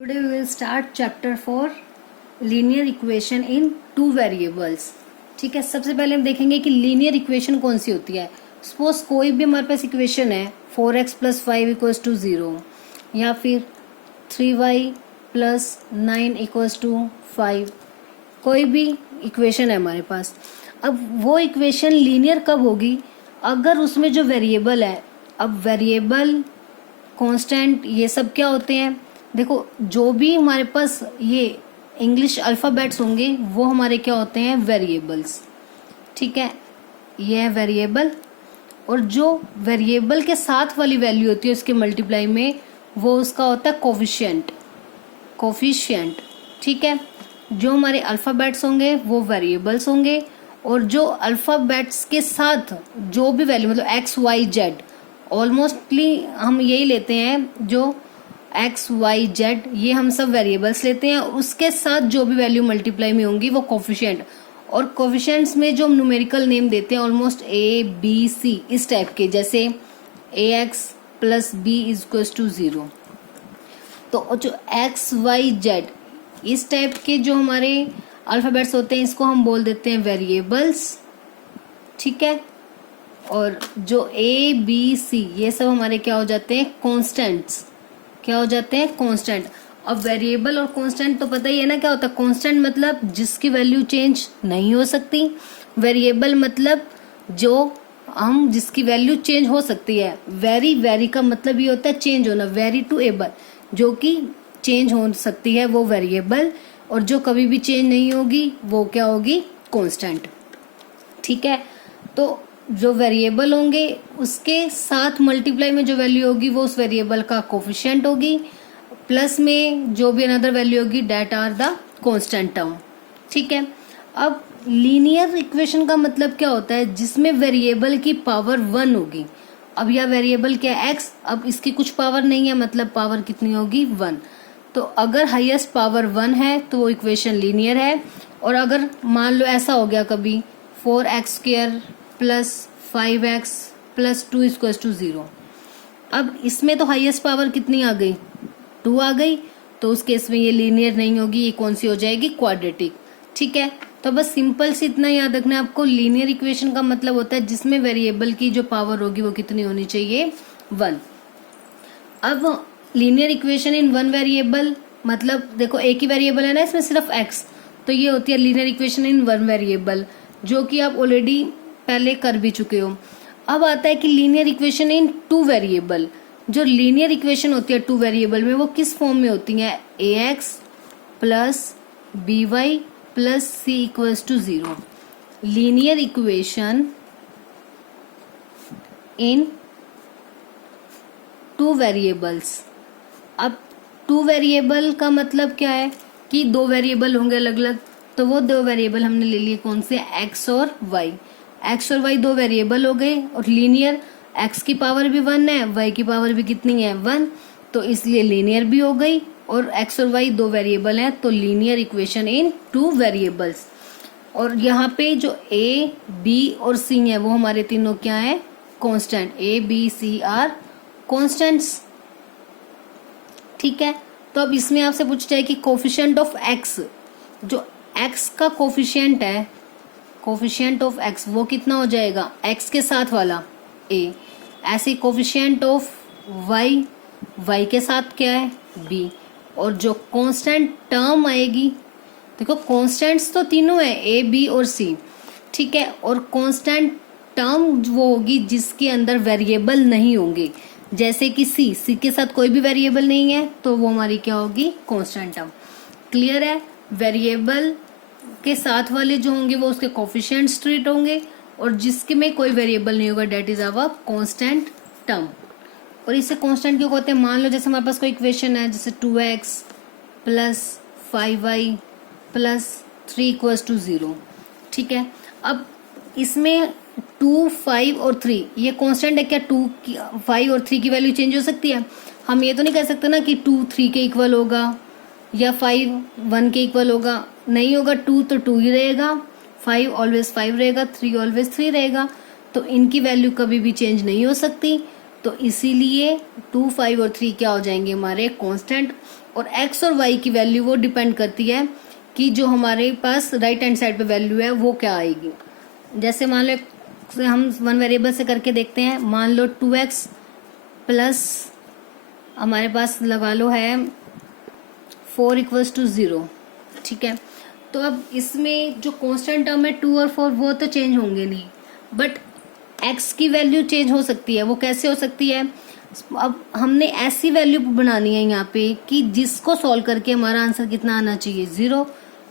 Today we will start chapter 4 linear equation in two variables। ठीक है, सबसे पहले हम देखेंगे कि लीनियर इक्वेशन कौन सी होती है। सपोज कोई भी हमारे पास इक्वेशन है 4x + 5 = 0 या फिर 3y + 9 = 5, कोई भी इक्वेशन है हमारे पास। अब वो इक्वेशन लीनियर कब होगी? अगर उसमें जो वेरिएबल है, अब वेरिएबल कांस्टेंट ये सब क्या होते हैं, देखो जो भी हमारे पास ये इंग्लिश अल्फ़ाबेट्स होंगे वो हमारे क्या होते हैं, वेरिएबल्स। ठीक है, ये है वेरिएबल, और जो वेरिएबल के साथ वाली वैल्यू होती है उसके मल्टीप्लाई में, वो उसका होता है कोफिशिएंट। ठीक है, जो हमारे अल्फ़ाबेट्स होंगे वो वेरिएबल्स होंगे, और जो अल्फ़ाबेट्स के साथ जो भी वैल्यू मतलब एक्स वाई जेड, ऑलमोस्टली हम यही लेते हैं, जो एक्स वाई जेड ये हम सब वेरिएबल्स लेते हैं, उसके साथ जो भी वैल्यू मल्टीप्लाई में होंगी वो कोफिशिएंट। और कोफिशिएंट्स में जो हम न्यूमेरिकल नेम देते हैं ऑलमोस्ट ए बी सी इस टाइप के, जैसे ax + b = 0। तो जो एक्स वाई जेड इस टाइप के जो हमारे अल्फ़ाबेट्स होते हैं इसको हम बोल देते हैं वेरिएबल्स। ठीक है, और जो ए बी सी ये सब हमारे क्या हो जाते हैं, कॉन्स्टेंट्स। क्या हो जाते हैं, कांस्टेंट। अब वेरिएबल और कांस्टेंट तो पता ही है ना क्या होता है। कांस्टेंट मतलब जिसकी वैल्यू चेंज नहीं हो सकती, वेरिएबल मतलब जो हम जिसकी वैल्यू चेंज हो सकती है। वेरी का मतलब ये होता है चेंज होना, वेरी टू एबल, जो कि चेंज हो सकती है वो वेरिएबल, और जो कभी भी चेंज नहीं होगी वो क्या होगी, कांस्टेंट। ठीक है, तो जो वेरिएबल होंगे उसके साथ मल्टीप्लाई में जो वैल्यू होगी वो उस वेरिएबल का कोफिशिएंट होगी, प्लस में जो भी अनदर वैल्यू होगी that are the constant term. ठीक है, अब लीनियर इक्वेशन का मतलब क्या होता है, जिसमें वेरिएबल की पावर 1 होगी। अब यह वेरिएबल क्या है, एक्स, अब इसकी कुछ पावर नहीं है, मतलब पावर कितनी होगी, 1। तो अगर हाईएस्ट पावर 1 है तो वो इक्वेशन लीनियर है। और अगर मान लो ऐसा हो गया कभी 4x² + 5x + 2 = 0, अब इसमें तो हाईएस्ट पावर कितनी आ गई, 2 आ गई, तो उस केस में ये लीनियर नहीं होगी, ये कौन सी हो जाएगी, क्वाड्रेटिक। ठीक है, तो बस सिंपल से इतना याद रखना है आपको, लीनियर इक्वेशन का मतलब होता है जिसमें वेरिएबल की जो पावर होगी वो कितनी होनी चाहिए, 1। अब linear equation in one variable मतलब देखो एक ही वेरिएबल है ना इसमें, सिर्फ x, तो ये होती है linear equation in one variable, जो कि आप ऑलरेडी पहले कर भी चुके हो। अब आता है कि linear equation in two variable. जो लीनियर इक्वेशन होती है टू वेरिएबल में वो किस फॉर्म में होती है, ax + by + c = 0। Linear equation in two variables. अब टू वेरिएबल का मतलब क्या है कि दो वेरिएबल होंगे अलग अलग, तो वो दो वेरिएबल हमने ले लिए कौन से, एक्स और वाई। एक्स और वाई दो वेरिएबल हो गए, और लीनियर, एक्स की पावर भी 1 है, वाई की पावर भी कितनी है, 1, तो इसलिए लीनियर भी हो गई। और एक्स और वाई दो वेरिएबल हैं, तो linear equation in two variables. और यहाँ पे जो ए बी और सी है वो हमारे तीनों क्या है, constant. A B C are constants. ठीक है, तो अब इसमें आपसे पूछा जाए कि कोफिशिएंट ऑफ एक्स, जो एक्स का कोफिशिएंट है, कोफिशिएंट ऑफ एक्स वो कितना हो जाएगा, एक्स के साथ वाला ए। ऐसे कोफिशिएंट ऑफ वाई, वाई के साथ क्या है, बी। और जो कांस्टेंट टर्म आएगी, देखो कांस्टेंट्स तो तीनों है, ए बी और सी। ठीक है, और कांस्टेंट टर्म वो होगी जिसके अंदर वेरिएबल नहीं होंगे, जैसे कि सी के साथ कोई भी वेरिएबल नहीं है, तो वो हमारी क्या होगी, कांस्टेंट टर्म। क्लियर है, वेरिएबल के साथ वाले जो होंगे वो उसके कोफिशिएंट्स ट्रीट होंगे, और जिसके में कोई वेरिएबल नहीं होगा that is our constant term. और इसे कांस्टेंट क्यों कहते हैं, मान लो जैसे हमारे पास कोई इक्वेशन है, जैसे 2x + 5y + 3 = 0। ठीक है, अब इसमें 2, 5 और 3 ये कांस्टेंट है क्या, 2, 5 और 3 की वैल्यू चेंज हो सकती है। हम ये तो नहीं कह सकते ना कि 2 3 के इक्वल होगा या 5 1 के इक्वल होगा, नहीं होगा। 2 तो 2 ही रहेगा, 5 ऑलवेज 5 रहेगा, 3 ऑलवेज 3 रहेगा, तो इनकी वैल्यू कभी भी चेंज नहीं हो सकती। तो इसीलिए 2, 5 और 3 क्या हो जाएंगे हमारे कांस्टेंट। और एक्स और वाई की वैल्यू वो डिपेंड करती है कि जो हमारे पास राइट हैंड साइड पे वैल्यू है वो क्या आएगी। जैसे मान लो हम वन वेरिएबल से करके देखते हैं। मान लो 2x प्लस हमारे पास लगा लो है 4 इक्वल्स टू 0, ठीक है। तो अब इसमें जो कांस्टेंट टर्म है 2 और 4 वो तो चेंज होंगे नहीं, बट x की वैल्यू चेंज हो सकती है। वो कैसे हो सकती है? अब हमने ऐसी वैल्यू बनानी है यहाँ पे कि जिसको सॉल्व करके हमारा आंसर कितना आना चाहिए, 0,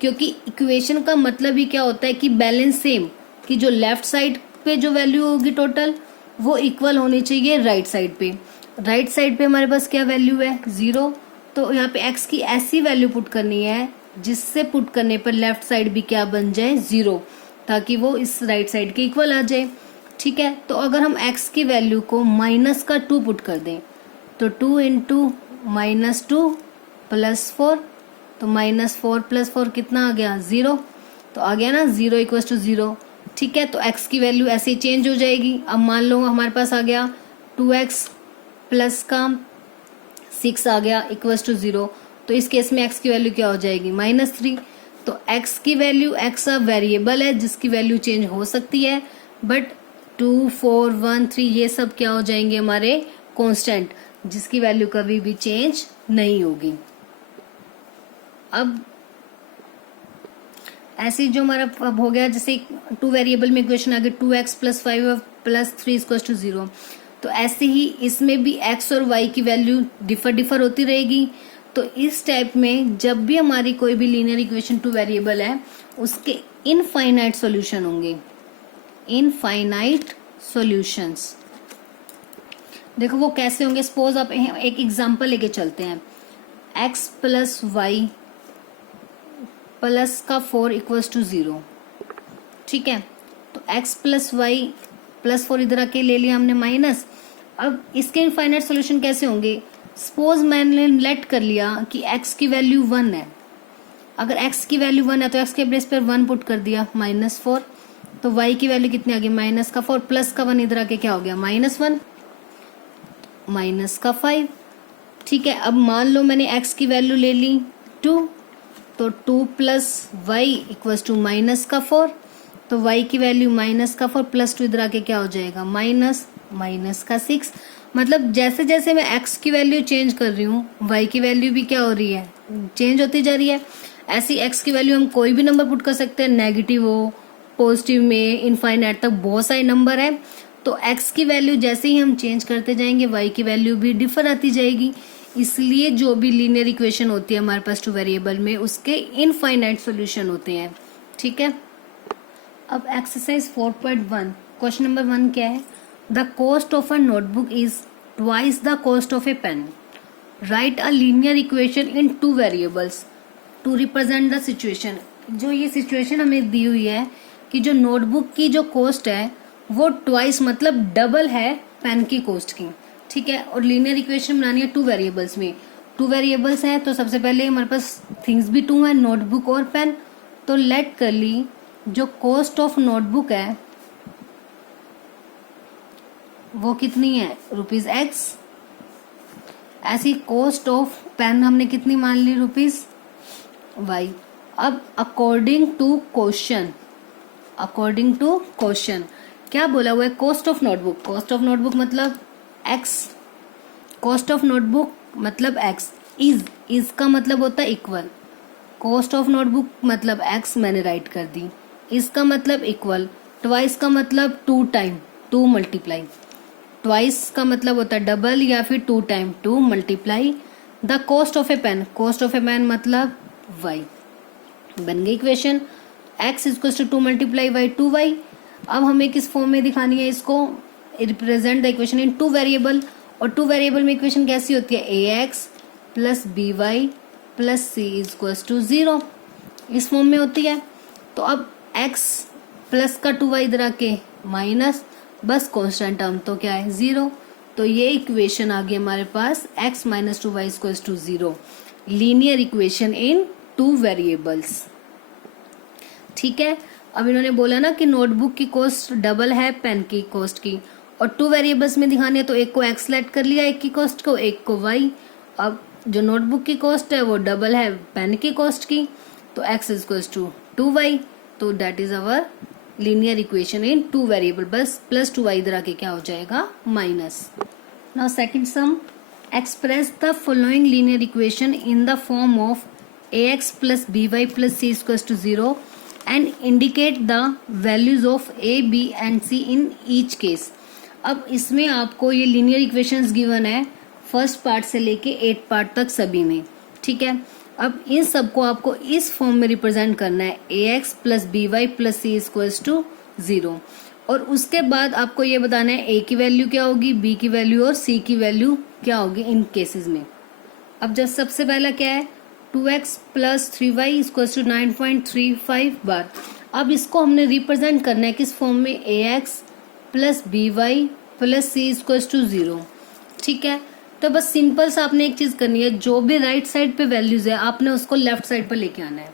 क्योंकि इक्वेशन का मतलब ही क्या होता है कि बैलेंस सेम, कि जो लेफ्ट साइड पे जो वैल्यू होगी टोटल वो इक्वल होनी चाहिए राइट साइड पे। राइट साइड पे हमारे पास क्या वैल्यू है, 0, तो यहाँ पे x की ऐसी वैल्यू पुट करनी है जिससे पुट करने पर लेफ्ट साइड भी क्या बन जाए, 0, ताकि वो इस राइट साइड के इक्वल आ जाए, ठीक है। तो अगर हम x की वैल्यू को -2 पुट कर दें तो 2 इंटू -2 प्लस 4, तो -4 प्लस 4 कितना आ गया, 0, तो आ गया ना 0 इक्वल्स टू 0, ठीक है। तो x की वैल्यू ऐसे ही चेंज हो जाएगी। अब मान लो हमारे पास आ गया 2x प्लस का 6 आ गया इक्वल्स टू 0, तो इस केस में x की वैल्यू क्या हो जाएगी, -3। तो x की वैल्यू, x अ वेरिएबल है जिसकी वैल्यू चेंज हो सकती है, बट 2, 4, 1, 3 ये सब क्या हो जाएंगे हमारे कांस्टेंट, जिसकी वैल्यू कभी भी चेंज नहीं होगी। अब ऐसे जो हमारा अब हो गया, जैसे 2 वेरिएबल में इक्वेशन आ गई 2x plus 5 plus 3 equals to 0, तो ऐसे ही इसमें भी x और y की वैल्यू डिफर होती रहेगी। तो इस टाइप में जब भी हमारी कोई भी लीनियर इक्वेशन 2 वेरिएबल है उसके इनफाइनाइट सॉल्यूशन होंगे, इनफाइनाइट सॉल्यूशंस। देखो वो कैसे होंगे, सपोज आप एक एग्जांपल लेके चलते हैं, x प्लस वाई प्लस का 4 इक्वल्स टू 0, ठीक है। तो x प्लस वाई प्लस 4 इधर आके ले लिया हमने माइनस। अब इसके इनफाइनाइट सॉल्यूशन कैसे होंगे, सपोज मैंने लेट कर लिया कि x की वैल्यू 1 है। अगर x की वैल्यू 1 है तो x के प्लेस पर 1 पुट कर दिया, -4, तो y की वैल्यू कितनी आ गई, -4 प्लस का 1 इधर आके क्या हो गया, -1 -5, ठीक है। अब मान लो मैंने x की वैल्यू ले ली 2, तो 2 प्लस वाई इक्वल्स टू -4, तो y की वैल्यू -4 प्लस 2 इधर आके क्या हो जाएगा, -6। मतलब जैसे जैसे मैं x की वैल्यू चेंज कर रही हूँ y की वैल्यू भी क्या हो रही है, चेंज होती जा रही है। ऐसी x की वैल्यू हम कोई भी नंबर पुट कर सकते हैं, नेगेटिव हो, पॉजिटिव में, इनफाइनाइट तक बहुत सारे नंबर है। तो x की वैल्यू जैसे ही हम चेंज करते जाएंगे y की वैल्यू भी डिफर आती जाएगी। इसलिए जो भी लीनियर इक्वेशन होती है हमारे पास 2 वेरिएबल में उसके इनफाइनाइट सॉल्यूशन होते हैं, ठीक है। अब एक्सरसाइज 4.1 क्वेश्चन नंबर 1 क्या है, the cost of a notebook is twice the cost of a pen, write a linear equation in 2 variables to represent the situation. जो ये सिचुएशन हमें दी हुई है कि जो नोटबुक की जो कॉस्ट है वो ट्वाइस मतलब डबल है पेन की कॉस्ट की, ठीक है। और लीनियर इक्वेशन बनानी है 2 वेरिएबल्स में, 2 वेरिएबल्स हैं तो सबसे पहले हमारे पास थिंग्स भी 2 है, नोटबुक और पेन। तो लेट कर ली जो कॉस्ट ऑफ नोटबुक है वो कितनी है, ₹x। ऐसी कॉस्ट ऑफ पेन हमने कितनी मान ली, ₹y। अब अकॉर्डिंग टू क्वेश्चन क्या बोला हुआ है, कॉस्ट ऑफ नोटबुक मतलब x, कॉस्ट ऑफ नोटबुक मतलब x, इज का मतलब होता है इक्वल, कॉस्ट ऑफ नोटबुक मतलब x मैंने राइट कर दी, इसका मतलब इक्वल, ट्वाइस का मतलब 2 टाइम 2 मल्टीप्लाई, ट्वाइस का मतलब होता है डबल या फिर 2 time 2 multiply the cost of a pen, cost of a pen मतलब y। बन गई equation, x equals to 2 multiply y 2y। अब हमें किस फॉर्म में दिखानी है इसको, represent the equation in 2 variable, और 2 वेरिएबल में इक्वेशन कैसी होती है, ax plus by plus c equals to 0, इस फॉर्म में होती है। तो अब x प्लस का 2y इधर आके माइनस, बस कांस्टेंट टर्म तो क्या है 0, तो ये इक्वेशन आ गई हमारे पास x minus 2y equals to 0, linear equation in 2 variables, ठीक है। अब इन्होंने बोला ना कि नोटबुक की कॉस्ट डबल है पेन की कॉस्ट की, और 2 वेरिएबल्स में दिखाने है तो एक को x लेट कर लिया, एक की कॉस्ट को, एक को y। अब जो नोटबुक की कॉस्ट है वो डबल है पेन की कॉस्ट की, तो x इज टू 2y, तो that is our linear equation in two variable, बस प्लस 2y इधर आके क्या हो जाएगा minus. Now second some, express the following linear equation in the form of ax plus by plus c equals to 0 and indicate the values of a, b and c in each case। अब इसमें आपको ये linear equations given है first part से लेके 8 part तक सभी में, ठीक है। अब इन सबको आपको इस फॉर्म में रिप्रेजेंट करना है, ax plus by plus c equals to 0, और उसके बाद आपको ये बताना है a की वैल्यू क्या होगी, b की वैल्यू और c की वैल्यू क्या होगी इन केसेस में। अब जब सबसे पहला क्या है 2x plus 3y equals to 9.35 बार। अब इसको हमने रिप्रेजेंट करना है किस फॉर्म में, ax plus by plus c equals to 0, ठीक है। तो बस सिंपल सा आपने एक चीज करनी है, जो भी राइट साइड पे वैल्यूज है आपने उसको लेफ्ट साइड पर लेके आना है,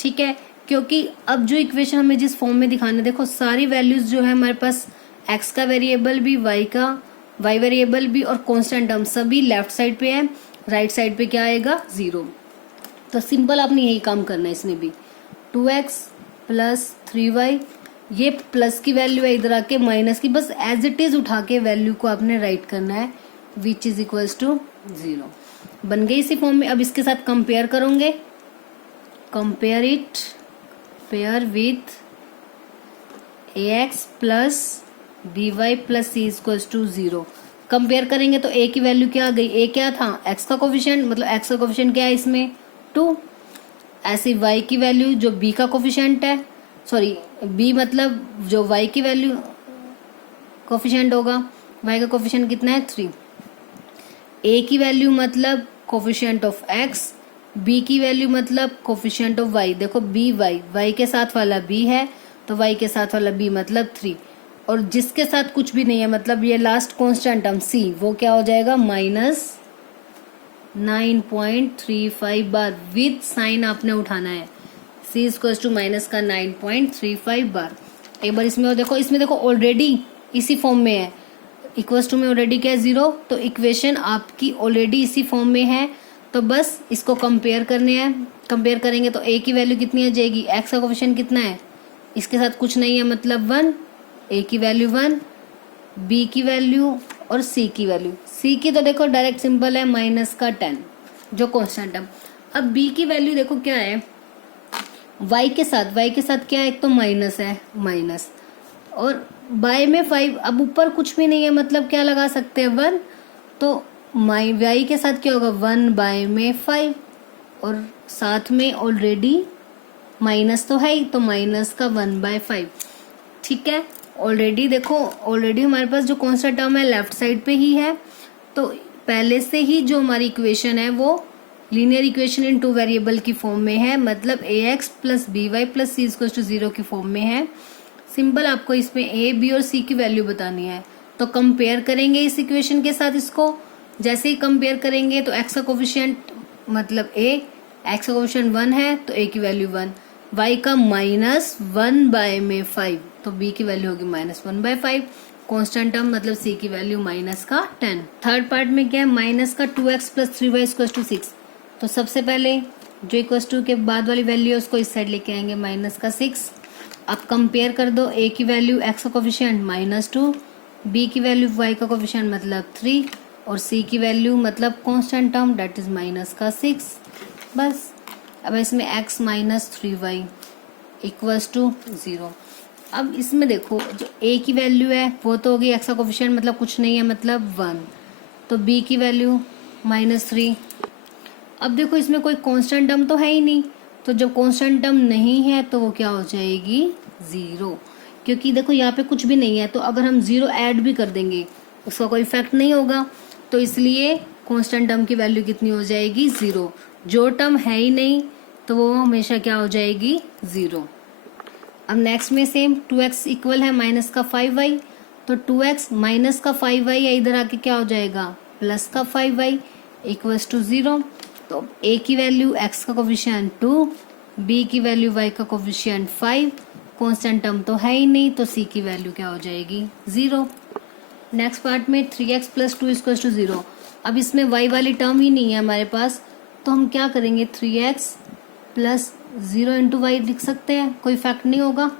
ठीक है। क्योंकि अब जो इक्वेशन हमें जिस फॉर्म में दिखाना है, देखो सारी वैल्यूज जो है हमारे पास x का वेरिएबल भी, y वेरिएबल भी और कॉन्स्टेंट टर्म सभी लेफ्ट साइड पे है, राइट साइड पे क्या आएगा 0। तो सिंपल आपने यही काम करना है इसमें भी, 2x प्लस 3y, ये प्लस की वैल्यू है इधर आके माइनस की, बस एज इट इज उठा के वैल्यू को आपने राइट करना है, विच इज इक्वल्स टू 0। बन गई इसी फॉर्म में। अब इसके साथ कंपेयर करोगे, compare it, pair with ax plus by plus c equals to 0। Compare करेंगे तो a की वैल्यू क्या आ गई, a क्या था x का कोफिशिएंट, मतलब x का कोफिशिएंट क्या है इसमें 2, ऐसे y की वैल्यू जो b का कोफिशिएंट है, सॉरी b मतलब जो y की वैल्यू कोफिशिएंट होगा, y का कोफिशिएंट कितना है 3, a की वैल्यू मतलब कोफिशिएंट ऑफ x, b की वैल्यू मतलब कोफिशिएंट ऑफ y। देखो y के साथ वाला b है तो y के साथ वाला b मतलब 3, और जिसके साथ कुछ भी नहीं है मतलब ये लास्ट कांस्टेंट टर्म c, वो क्या हो जाएगा माइनस 9.35 बार, विद साइन आपने उठाना है, c इक्वल्स टू माइनस का 9.35 बार। एक बार इसमें देखो, इसमें देखो ऑलरेडी इसी फॉर्म में है, इक्वल्स टू में ऑलरेडी क्या है 0, तो इक्वेशन आपकी ऑलरेडी इसी फॉर्म में है, तो बस इसको कंपेयर करने हैं। कंपेयर करेंगे तो a की वैल्यू कितनी आ जाएगी, x का कोफिशिएंट कितना है, इसके साथ कुछ नहीं है मतलब 1, a की वैल्यू 1, b की वैल्यू और c की वैल्यू, c की तो देखो डायरेक्ट सिंपल है माइनस का 10 जो कांस्टेंट है। अब b की वैल्यू देखो क्या है, y के साथ क्या है, एक तो माइनस है माइनस, और बाय में 5, अब ऊपर कुछ भी नहीं है मतलब क्या लगा सकते हैं 1, तो y के साथ क्या होगा 1 बाय में 5, और साथ में ऑलरेडी माइनस तो है ही, तो माइनस का 1 बाय 5, ठीक है। ऑलरेडी देखो, ऑलरेडी हमारे पास जो कांस्टेंट टर्म है लेफ्ट साइड पे ही है, तो पहले से ही जो हमारी इक्वेशन है वो linear equation in two variable की फॉर्म में है, मतलब ax plus by plus c equals to 0 की फॉर्म में है। सिंपल आपको इसमें a, b और c की वैल्यू बतानी है, तो कंपेयर करेंगे इस इक्वेशन के साथ इसको। जैसे ही कंपेयर करेंगे तो x का कोफिशिएंट मतलब a, x का कोफिशिएंट 1 है तो a की वैल्यू 1, y का माइनस 1 बाय में 5, तो b की वैल्यू होगी माइनस 1 बाय 5, कॉन्स्टेंट टर्म मतलब c की वैल्यू माइनस का 10। थर्ड पार्ट में क्या है, माइनस का 2x plus 3y equals to 6, तो सबसे पहले जो इक्वल्स टू के बाद वाली वैल्यू है उसको इस साइड लेके आएंगे माइनस का 6। अब कंपेयर कर दो, a की वैल्यू x का कोफिशिएंट -2, b की वैल्यू y का कोफिशिएंट मतलब 3, और c की वैल्यू मतलब constant term debt is minus का 6। बस अब इसमें x minus 3y equals to 0। अब इसमें देखो जो a की वैल्यू है वो तो होगी x का कोफिशिएंट मतलब कुछ नहीं है मतलब 1, तो b की वैल्यू -3। अब देखो इसमें कोई कांस्टेंट टर्म तो है ही नहीं, तो जब कांस्टेंट टर्म नहीं है तो वो क्या हो जाएगी 0, क्योंकि देखो यहाँ पे कुछ भी नहीं है, तो अगर हम 0 ऐड भी कर देंगे उसका कोई इफेक्ट नहीं होगा, तो इसलिए कांस्टेंट टर्म की वैल्यू कितनी हो जाएगी 0। जो टर्म है ही नहीं तो वो हमेशा क्या हो जाएगी 0। अब नेक्स्ट में सेम 2x इक्वल है माइनस का 5y, तो 2x माइनस का 5y है, इधर आके क्या हो जाएगा प्लस का 5y इक्वल्स टू 0। तो a की वैल्यू x का कोफिशिएंट 2, b की वैल्यू y का कोफिशिएंट 5, कांस्टेंट टर्म तो है ही नहीं, तो c की वैल्यू क्या हो जाएगी 0। नेक्स्ट पार्ट में 3x प्लस 2 इक्वल्स टू 0, अब इसमें y वाली टर्म ही नहीं है हमारे पास, तो हम क्या करेंगे 3x प्लस 0 इंटू वाई लिख सकते हैं, कोई इफेक्ट नहीं होगा,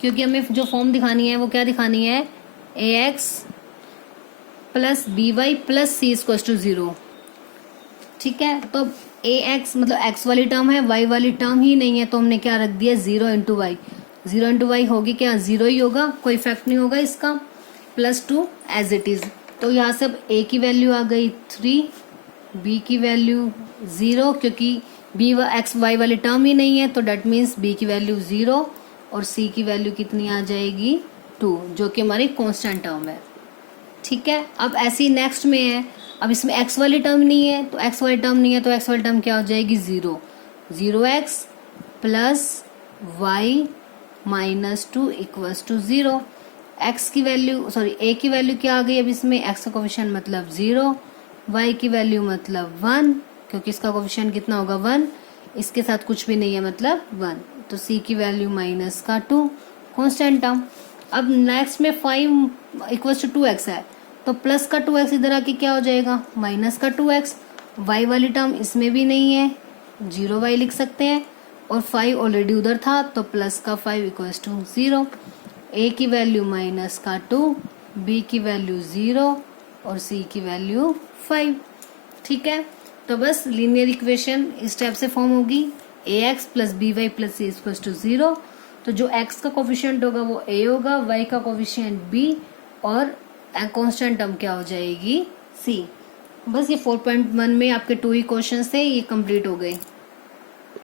क्योंकि हमें जो फॉर्म दिखानी है वो क्या दिखानी है, ax plus b y plus c equal to 0। ठीक है, तो अब ax मतलब x वाली टर्म है, y वाली टर्म ही नहीं है, तो हमने क्या रख दिया 0 इंटू वाई। 0 इंटू वाई होगी क्या, 0 ही होगा, कोई इफेक्ट नहीं होगा इसका, प्लस 2 एज इट इज। तो यहाँ से अब a की वैल्यू आ गई 3, b की वैल्यू 0, क्योंकि b x y वाली टर्म ही नहीं है, तो डेट मीन्स b की वैल्यू 0 और c की वैल्यू कितनी आ जाएगी 2, जो कि हमारी कांस्टेंट टर्म है। ठीक है, अब ऐसी नेक्स्ट में है, अब इसमें x वाली टर्म नहीं है, तो x वाली टर्म नहीं है, तो x वाली टर्म क्या हो जाएगी 0, 0x plus y minus 2 equals to 0। x की वैल्यू सॉरी a की वैल्यू क्या आ गई, अब इसमें x का कोफिशिएंट मतलब 0, y की वैल्यू मतलब 1, क्योंकि इसका कोफिशिएंट कितना होगा 1, इसके साथ कुछ भी नहीं है मतलब 1, तो c की वैल्यू माइनस का 2 कांस्टेंट टर्म। अब नेक्स्ट में 5 इक्वल्स टू 2x है, तो प्लस का 2x इधर आके क्या हो जाएगा माइनस का 2x, y वाली टर्म इसमें भी नहीं है, 0y लिख सकते हैं, और 5 ऑलरेडी उधर था, तो प्लस का 5 इक्वल्स टू 0, a की वैल्यू माइनस का 2, b की वैल्यू 0 और c की वैल्यू 5। ठीक है, तो बस लीनियर इक्वेशन इस टाइप से फॉर्म होगी, ax plus b y plus c equals to 0। तो जो x का कोफिशिएंट होगा वो a होगा, y का कोफिशिएंट b, और कांस्टेंट टर्म क्या हो जाएगी c। बस ये 4.1 में आपके 2 ही क्वेश्चन थे, ये कंप्लीट हो गए।